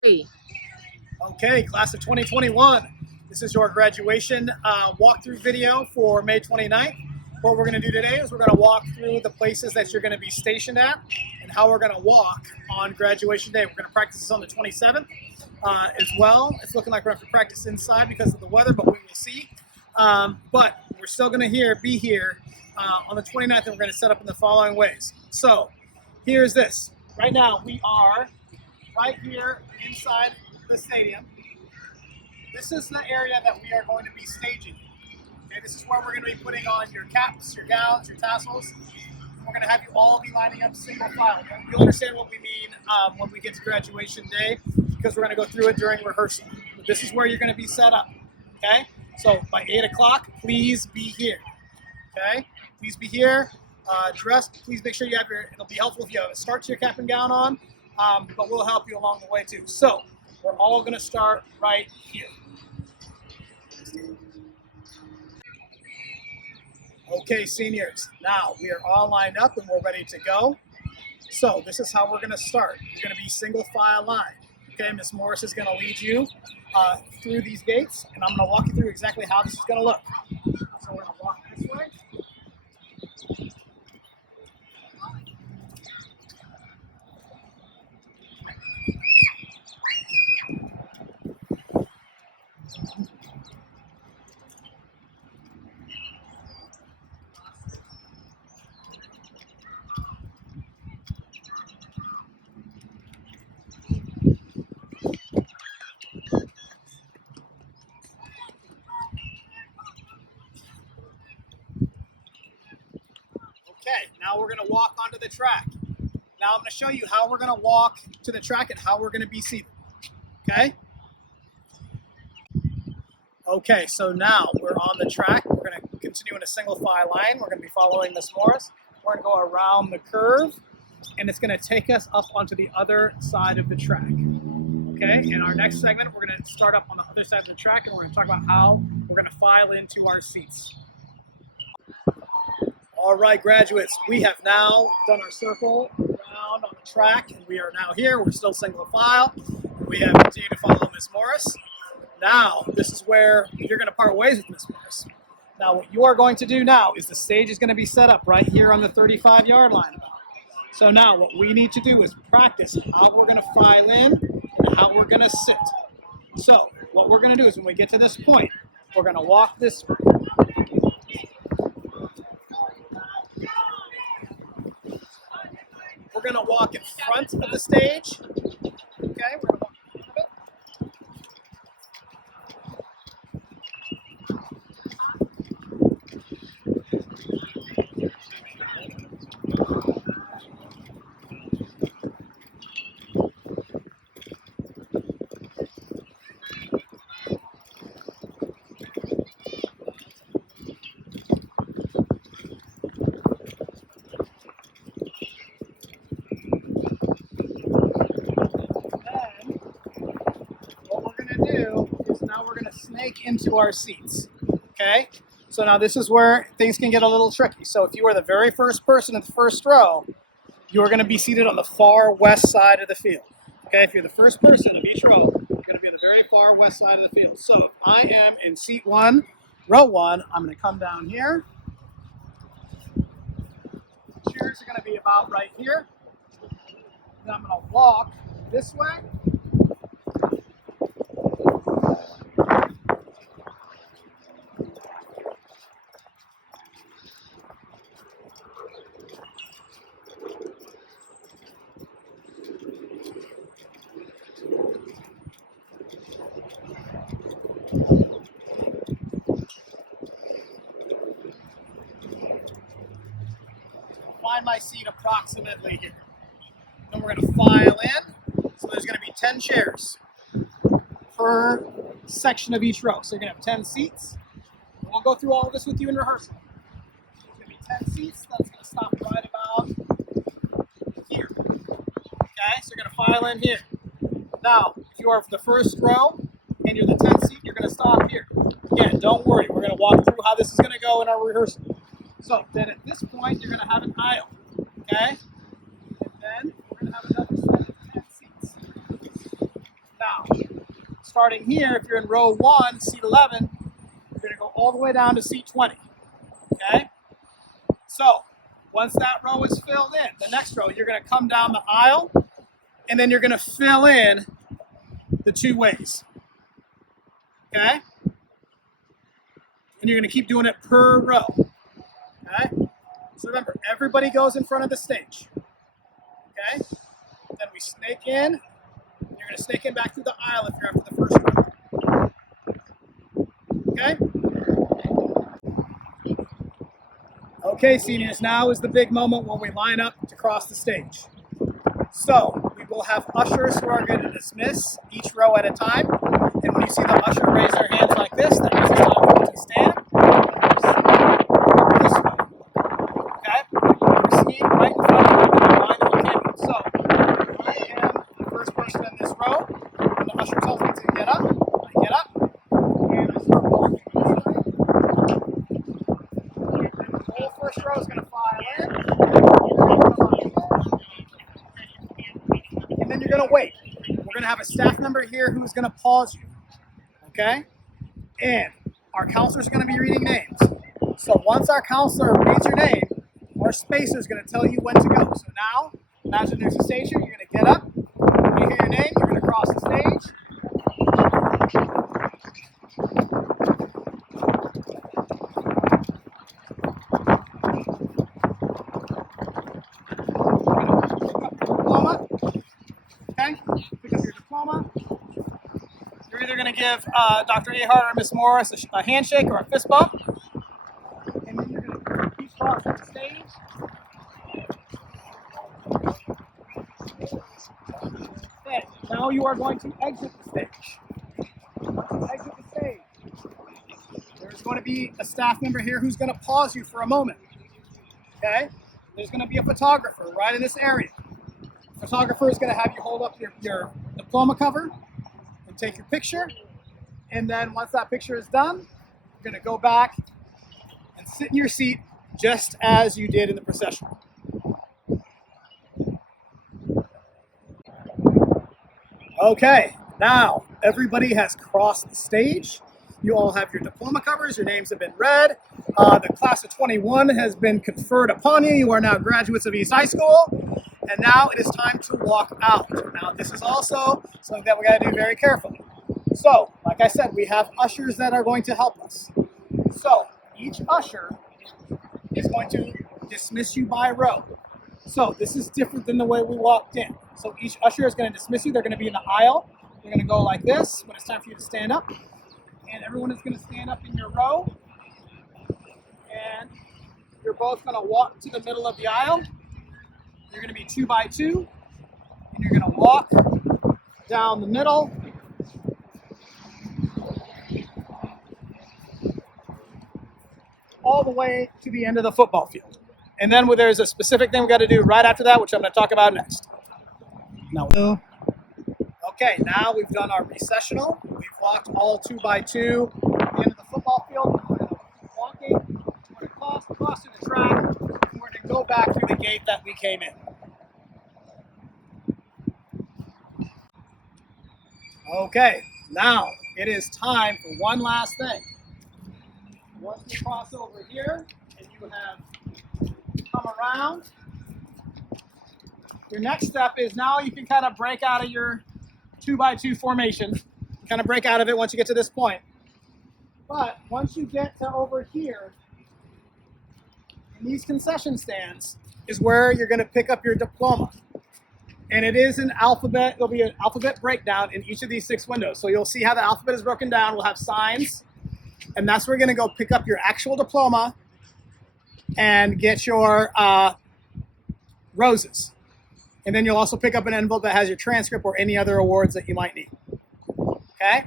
Hey. Okay, class of 2021. This is your graduation walkthrough video for May 29th. What we're going to do today is we're going to walk through the places that you're going to be stationed at and how we're going to walk on graduation day. We're going to practice this on the 27th as well. It's looking like we're going to have to practice inside because of the weather, but we will see. But we're still going to be here on the 29th, and we're going to set up in the following ways. So here's this. Right now we are right here inside the stadium. This is the area that we are going to be staging. Okay, this is where we're going to be putting on your caps, your gowns, your tassels. And we're going to have you all be lining up single file. You'll understand what we mean when we get to graduation day because we're going to go through it during rehearsal. But this is where you're going to be set up. Okay, so by 8 o'clock, please be here. Okay, please be here. Dressed. Please make sure you have your. It'll be helpful if you have a start to your cap and gown on. But we'll help you along the way too. So we're all going to start right here. Okay, seniors, now we are all lined up and we're ready to go. So this is how we're going to start. We're going to be single file line. Okay, Miss Morris is going to lead you through these gates, and I'm going to walk you through exactly how this is going to look. So we're going to walk this way. Okay, now we're going to walk onto the track. Now I'm going to show you how we're going to walk to the track and how we're going to be seated. Okay? Okay, so now we're on the track. We're going to continue in a single file line. We're going to be following Miss Morris. We're going to go around the curve, and it's going to take us up onto the other side of the track. Okay, in our next segment, we're going to start up on the other side of the track, and we're going to talk about how we're going to file into our seats. All right, graduates, we have now done our circle around on the track, and we are now here. We're still single file. We have continued to follow Miss Morris. Now, this is where you're going to part ways with Miss Morris. Now, what you are going to do now is the stage is going to be set up right here on the 35-yard line. So now what we need to do is practice how we're going to file in and how we're going to sit. So what we're going to do is when we get to this point, we're going to walk this way. We're going to walk in front of the stage. Okay, we're going to walk in front of it. Now we're going to snake into our seats. Okay? So now this is where things can get a little tricky. So if you are the very first person in the first row, you are going to be seated on the far west side of the field. Okay? If you're the first person of each row, you're going to be on the very far west side of the field. So if I am in seat 1, row 1, I'm going to come down here. The chairs are going to be about right here. Then I'm going to walk this way. Find my seat approximately here. Then we're going to file in. So there's going to be 10 chairs per section of each row. So you're going to have 10 seats. And we'll go through all of this with you in rehearsal. There's going to be 10 seats. That's going to stop right about here. Okay, so you're going to file in here. Now, if you are the first row and you're the 10th seat, you're going to stop here. Again, don't worry. We're going to walk through how this is going to go in our rehearsal. So then at this point, you're going to have an aisle. Okay? And then we're going to have another set of 10 seats. starting here, if you're in row 1, seat 11, you're going to go all the way down to seat 20. Okay? So once that row is filled in, the next row, you're going to come down the aisle, and then you're going to fill in the 2 ways. Okay? And you're going to keep doing it per row. Okay? So remember, everybody goes in front of the stage. Okay? Then we snake in. You're going to snake in back through the aisle if you're after the first row. Okay? Okay, seniors, now is the big moment when we line up to cross the stage. So we will have ushers who are going to dismiss each row at a time. And when you see the usher raise their hands like this, that means it's time for them to stand. This way. Okay? Proceed right in front of the line that you came in. So I am the first person in this row. When the usher tells me to get up, I get up. And I start walking this way. And the whole first row is going to file in. And then you're going to wait. We're going to have a staff member here who's going to pause you. Okay? And our counselors are going to be reading names. So once our counselor reads your name, our spacer is going to tell you when to go. So now, imagine there's a stage here. You're going to get up. When you hear your name, you're going to cross the stage. Okay? Pick up your diploma. You're either going to give Dr. Ahart or Miss Morris a handshake or a fist bump. And then you're going to keep crossing the stage. Okay, now you are going to exit the stage. Once you exit the stage, there's going to be a staff member here who's going to pause you for a moment. Okay? There's going to be a photographer right in this area. The photographer is going to have you hold up your diploma cover and take your picture. And then once that picture is done, you're going to go back and sit in your seat just as you did in the procession. Okay, now everybody has crossed the stage. You all have your diploma covers. Your names have been read. The class of 21 has been conferred upon you. You are now graduates of East High School. And now it is time to walk out. Now this is also something that we got to do very carefully. So, like I said, we have ushers that are going to help us. So each usher is going to dismiss you by row. So this is different than the way we walked in. So each usher is going to dismiss you. They're going to be in the aisle. They're going to go like this when it's time for you to stand up. And everyone is going to stand up in your row. And you're both going to walk to the middle of the aisle. You're going to be 2 by 2. And you're going to walk down the middle. All the way to the end of the football field. And then there's a specific thing we got to do right after that, which I'm going to talk about next. Now, okay, now we've done our recessional. We've walked all 2 by 2 at the end of the football field. We're going to keep walking. We're going to cross through the track. And we're going to go back through the gate that we came in. Okay, now it is time for one last thing. Once you cross over here and you have come around, your next step is now you can kind of break out of your 2 by 2 formation, kind of break out of it once you get to this point. But once you get to over here, in these concession stands is where you're going to pick up your diploma. And it is an alphabet, there'll be an alphabet breakdown in each of these 6 windows. So you'll see how the alphabet is broken down. We'll have signs. And that's where you're going to go pick up your actual diploma and get your roses. And then you'll also pick up an envelope that has your transcript or any other awards that you might need. Okay?